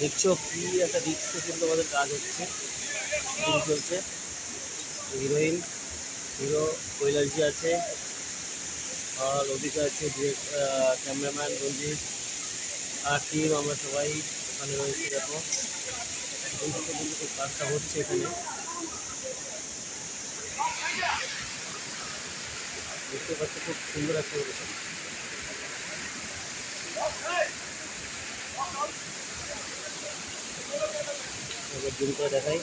দেখছো কি একটা রিক্সে কিন্তু আমাদের কাজ হচ্ছে, শুটিং চলছে। হিরোইন, হিরো কৈলাসজি আছে, আর লতিকা আছে, ক্যামেরাম্যান রঞ্জিত আর টিম, আমরা সবাই ওখানে রয়েছি। দেখো কিন্তু কাজটা হচ্ছে এখানে, দেখতে পাচ্ছি খুব সুন্দর একটা লোকেশন। এবার জুম করে দেখাই।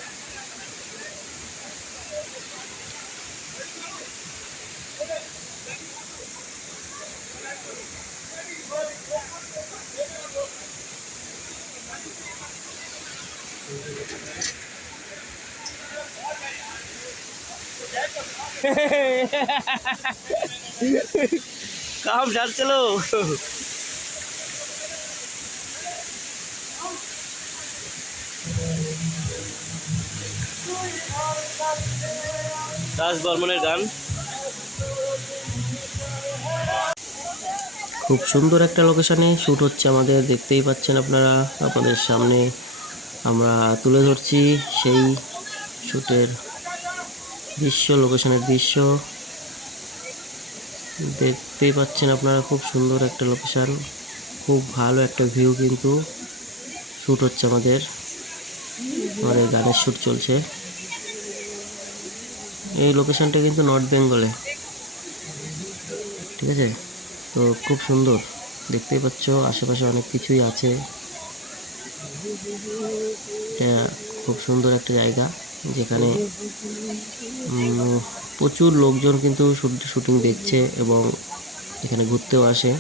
काम चल चलो। দাস বর্মনের গান। খুব সুন্দর একটা লোকেশনে শ্যুট হচ্ছে আমাদের, দেখতেই পাচ্ছেন আপনারা। আপনাদের সামনে আমরা তুলে ধরছি সেই শ্যুটের দৃশ্য, লোকেশনের দৃশ্য দেখতেই পাচ্ছেন আপনারা। খুব সুন্দর একটা লোকেশন, খুব ভালো একটা ভিউ, কিন্তু শ্যুট হচ্ছে আমাদের গানের শ্যুট চলছে। এই লোকেশনটা কিন্তু নর্থ বেঙ্গলে, ঠিক আছে? তো খুব সুন্দর, দেখতেই পাচ্ছ আশেপাশে অনেক কিছুই আছে। এটা খুব সুন্দর একটা জায়গা, যেখানে প্রচুর লোকজন কিন্তু শুটিং দেখছে এবং এখানে ঘুরতেও আসে।